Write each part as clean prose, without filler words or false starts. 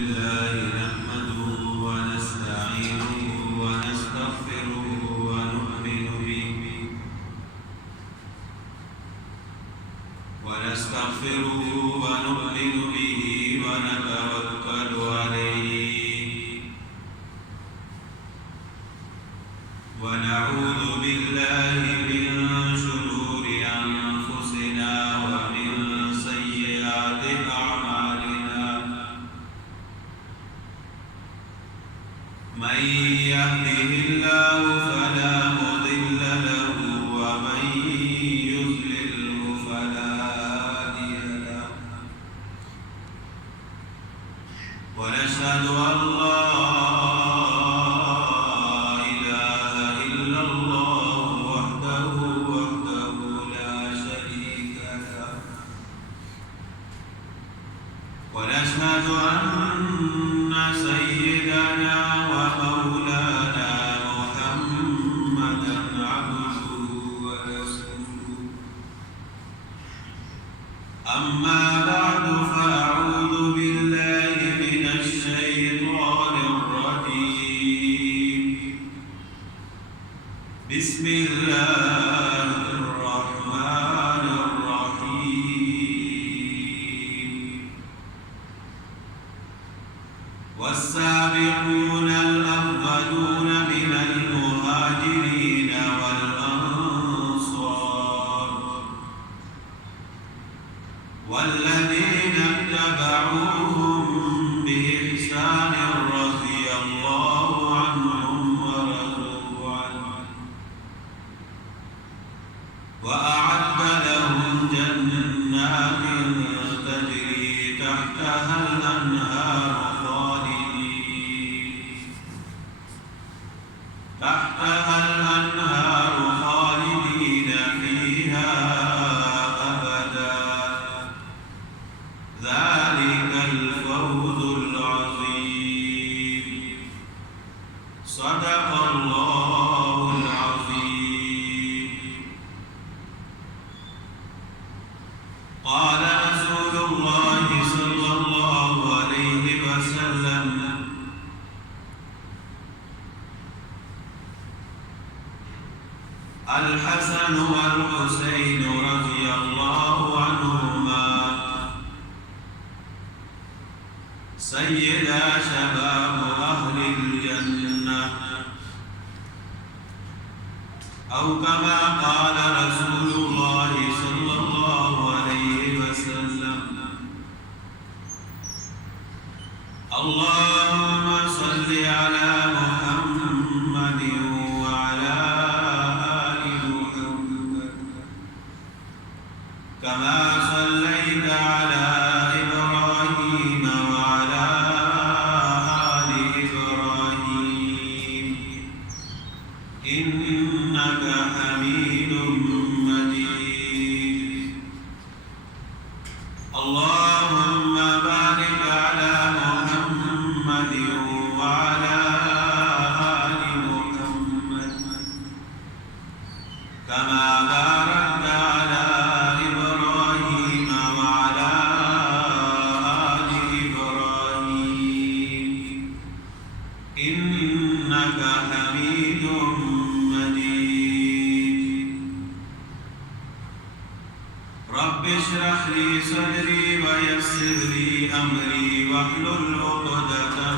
الله نحمده ونستعينه ونستغفره ونؤمن به ونتوكل عليه ونعوذ بالله من شرور أنفسنا ومن سيئات أعمالنا من يهده الله فلا مضل له ومن يضلله فلا هادي له ونشهد أن لا إله إلا الله وحده لا شريك له ونشهد أن سيدنا ومولانا محمدا عبده ورسوله أما بعد فأعوذ بالله من الشيطان الرجيم بسم الله الرحمن الرحيم والسابقون الأولون من المهاجرين والأنصار والذين اتبعوهم بإحسان رضي الله عنهم ورضوا عنه وأعد لهم جنات تجري تحتها الأنهار خالدين فيها أبدا ذلك الفوز العظيم صدق الله العظيم قال رسول الله صلى الله عليه وسلم الحسن والحسين رضي الله عنهما سيدا شباب أهل الجنة أو كما قال رسول الله صلى الله عليه وسلم اللهم صل على محمد وعلى كما صليت على إبراهيم وعلى آل إبراهيم إنك حميد مجيد اللهم بارك على محمد وعلى آل محمد كما باركت على إنك حميد مجيد رب اشرح لي صدري ويسر لي أمري واحلل عقدة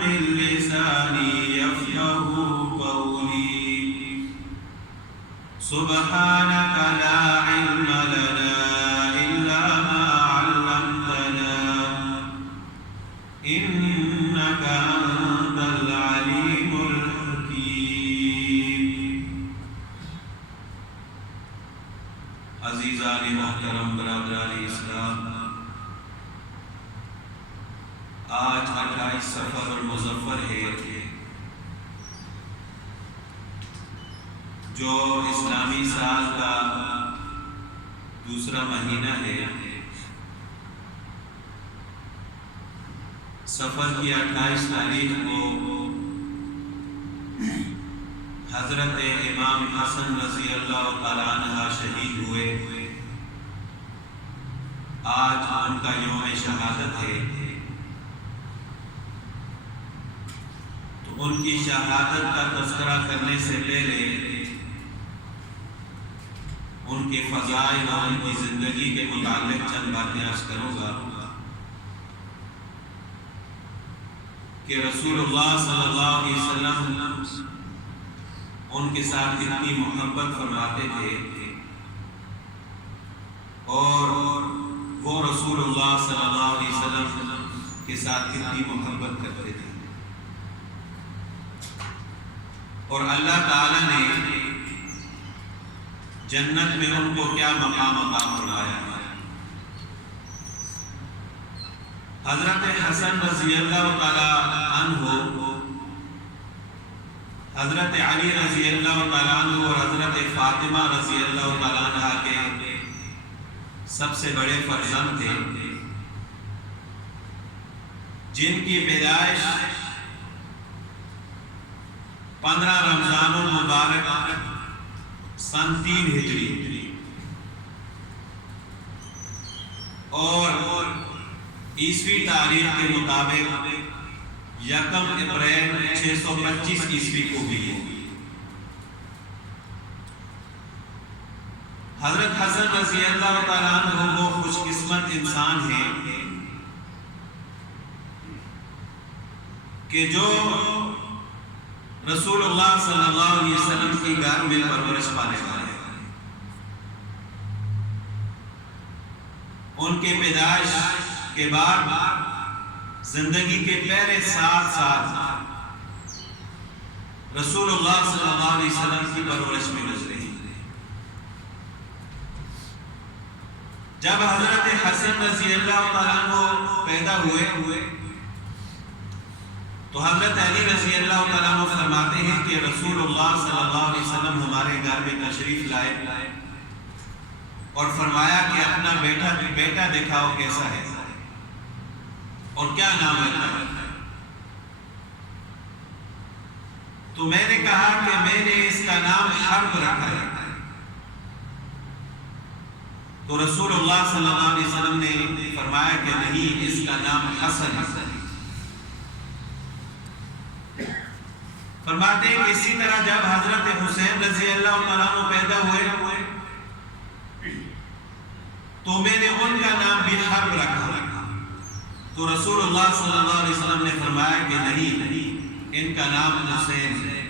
من لساني يفقه قولي سبحانك لا علم لنا إلا ما علمتنا إنك أنت العليم الحكيم عزیزان محترم برادران اسلام آج 28 سفر المظفر ہے جو اسلامی سال کا دوسرا مہینہ ہے سفر کی 28 تاریخ کو حضرت امام حسن رضی اللہ تعالیٰ عنہ شہید ہوئے آج ان کا یوم شہادت ہے، تو ان کی شہادت کا تذکرہ کرنے سے پہلے ان کے فضائل اور ان کی زندگی کے متعلق چند باتیں عرض کروں گا کہ رسول اللہ صلی اللہ علیہ وسلم ان کے ساتھ کتنی محبت فرماتے تھے اور وہ رسول اللہ صلی اللہ علیہ وسلم کے ساتھ کتنی محبت کرتے تھے، اور اللہ تعالی نے جنت میں ان کو کیا مقام عطا فرمایا ہے۔ حضرت حسن رضی اللہ تعالی عنہ، حضرت علی رضی اللہ تعالی عنہ اور حضرت فاطمہ رضی اللہ تعالی عنہ کے سب سے بڑے فرزند تھے، جن کی پیدائش 15 رمضان المبارک سن 3 ہجری اور عیسوی تاریخ کے مطابق 1 اپریل 625 عیسوی کو ہوئی ہے۔ حضرت حسن رضی اللہ تعالیٰ عنہ وہ خوش قسمت انسان ہیں کہ جو رسول اللہ صلی اللہ علیہ وسلم کی گھر میں پرورش پانے والے ہیں۔ ان کے پیدائش کے بعد زندگی کے پہلے 7 سال رسول اللہ صلی اللہ علیہ وسلم کی پرورش میں گزرے۔ جب حضرت حسن رضی اللہ تعالیٰ عنہ پیدا ہوئے تو حضرت علی رضی اللہ تعالیٰ عنہ فرماتے ہیں کہ رسول اللہ صلی اللہ علیہ وسلم ہمارے گھر میں تشریف لائے اور فرمایا کہ اپنا بیٹا دکھاؤ کیسا ہے اور کیا نام رکھا ہے۔ تو میں نے کہا کہ میں نے اس کا نام حرب رکھا ہے۔ تو رسول اللہ صلی اللہ علیہ وسلم نے فرمایا کہ نہیں، اس کا نام حسن ہے۔ فرماتے ہیں کہ اسی طرح جب حضرت حسین رضی اللہ تعالیٰ عنہ پیدا ہوئے تو میں نے ان کا نام بھی حرب رکھا۔ تو رسول اللہ صلی اللہ علیہ وسلم نے فرمایا کہ نہیں، ان کا نام حسین ہے۔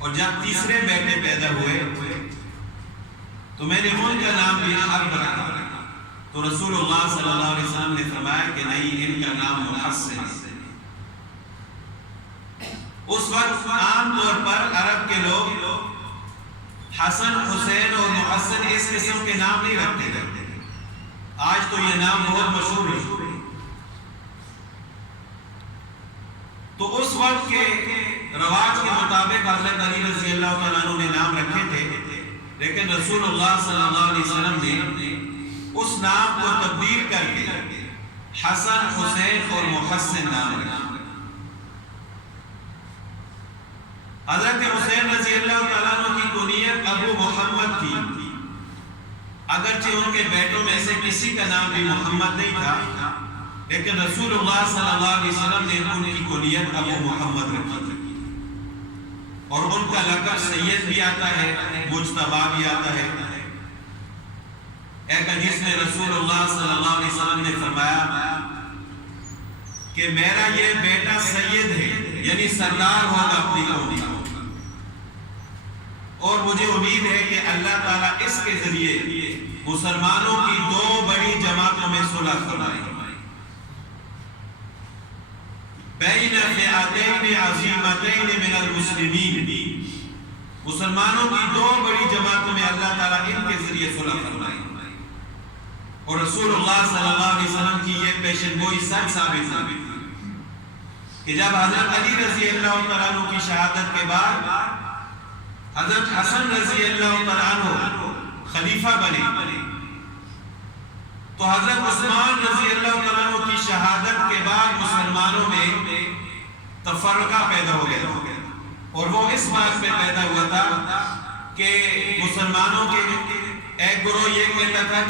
اور جب تیسرے بیٹے پیدا ہوئے تو میں نے ان کا نام بھی حرب رکھا۔ تو رسول اللہ صلی اللہ علیہ وسلم نے فرمایا کہ نہیں، ان کا نام محسن ہے۔ اس وقت عام طور پر عرب کے لوگ حسن، حسین اور محسن اس قسم کے نام نہیں رکھتے تھے۔ آج تو یہ نام بہت مشہور ہے۔ تو اس وقت کے رواج کے مطابق حضرت علی رضی اللہ تعالیٰ عنہ نے نام رکھے تھے، لیکن رسول اللہ صلی اللہ علیہ وسلم نے اس نام کو تبدیل کر کے حسن، حسین اور محسن نام رکھا۔ حضرت حسین رضی اللہ تعالیٰ عنہ کی کنیت ابو محمد تھی، اگرچہ ان کے بیٹوں میں سے کسی کا نام بھی محمد نہیں تھا، لیکن رسول اللہ صلی اللہ علیہ وسلم نے ان کی کنیت ابو محمد رکھی اور ان کا لقب سید بھی آتا ہے، مجتبی بھی آتا ہے۔ ایک حدیث میں رسول اللہ صلی اللہ علیہ وسلم نے فرمایا کہ میرا یہ بیٹا سید ہے، یعنی سردار ہوگا اپنی قوم کا، اور مجھے امید ہے کہ اللہ تعالیٰ اس کے ذریعے مسلمانوں کی 2 بڑی جماعتوں میں صلح فرمائے۔ بین فئتین عظیمتین من المسلمین، مسلمانوں کی 2 بڑی جماعتوں میں اللہ تعالیٰ ان کے ذریعے صلح فرمائے۔ اور رسول اللہ صلی اللہ علیہ وسلم کی یہ پیشن گوئی سچ ثابت ہوئی کہ جب حضرت علی رضی اللہ تعالیٰ عنہ کی شہادت کے بعد حضرت حسن رضی اللہ تعالیٰ عنہ خلیفہ بنے تو حضرت عثمان رضی اللہ تعالیٰ عنہ کی شہادت کے بعد مسلمانوں میں تفرقہ پیدا ہو گیا، اور وہ اس بات پہ پیدا ہوا تھا کہ مسلمانوں کے ایک ایک گروہ یہ کہتا تھا